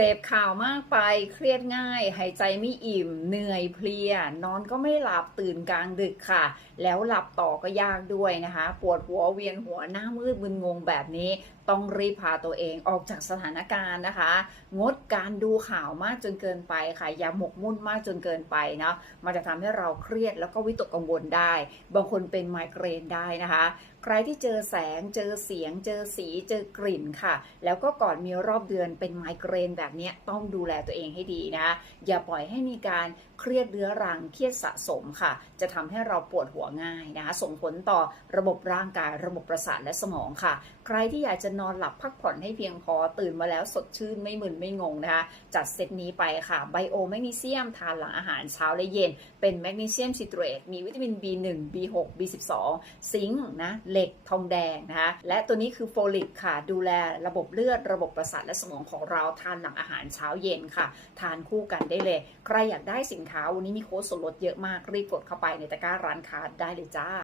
เสพข่าวมากไปเครียดง่าย หายใจไม่อิ่ม เหนื่อยเพลีย นอนก็ไม่หลับตื่นกลางดึกค่ะ แล้วหลับต่อก็ยากด้วยนะคะ ปวดหัวเวียนหัวหน้ามืดมึนงงแบบนี้ ต้องรีบพาตัวเองออกจากสถานการณ์นะคะ งดการดูข่าวมากจนเกินไปค่ะ อย่าหมกมุ่นมากจนเกินไปเนาะมันจะทำให้เราเครียดแล้วก็วิตกกังวลได้ บางคนเป็นไมเกรนได้นะคะใครที่เจอแสง เจอเสียง เจอสี เจอกลิ่นค่ะ แล้วก็ก่อนมีรอบเดือนเป็นไมเกรนแบบนี้ต้องดูแลตัวเองให้ดีนะ อย่าปล่อยให้มีการเครียดเรื้อรัง เครียดสะสมค่ะ จะทำให้เราปวดหัวง่ายนะคะ ส่งผลต่อระบบร่างกาย ระบบประสาทและสมองค่ะ ใครที่อยากจะนอนหลับพักผ่อนให้เพียงพอ ตื่นมาแล้วสดชื่นไม่มึนไม่งงนะคะ จัดเซตนี้ไปค่ะไบโอแมกนีเซียมทานหลังอาหารเช้าและเย็น เป็นแมกนีเซียมซิตรเตมีวิตามิน B1 B6 B12 ซิงค์นะเหล็กทองแดงนะคะและตัวนี้คือโฟลิกค่ะ ดูแลระบบเลือดระบบประสาทและสมองของเราทานหลังอาหารเช้าเย็นค่ะ ทานคู่กันได้เลย ใครอยากได้สินค้าวันนี้มีโค้ดส่วนลดเยอะมากรีบกดเข้าไปในตะกร้าร้านค้าได้เลยจ้า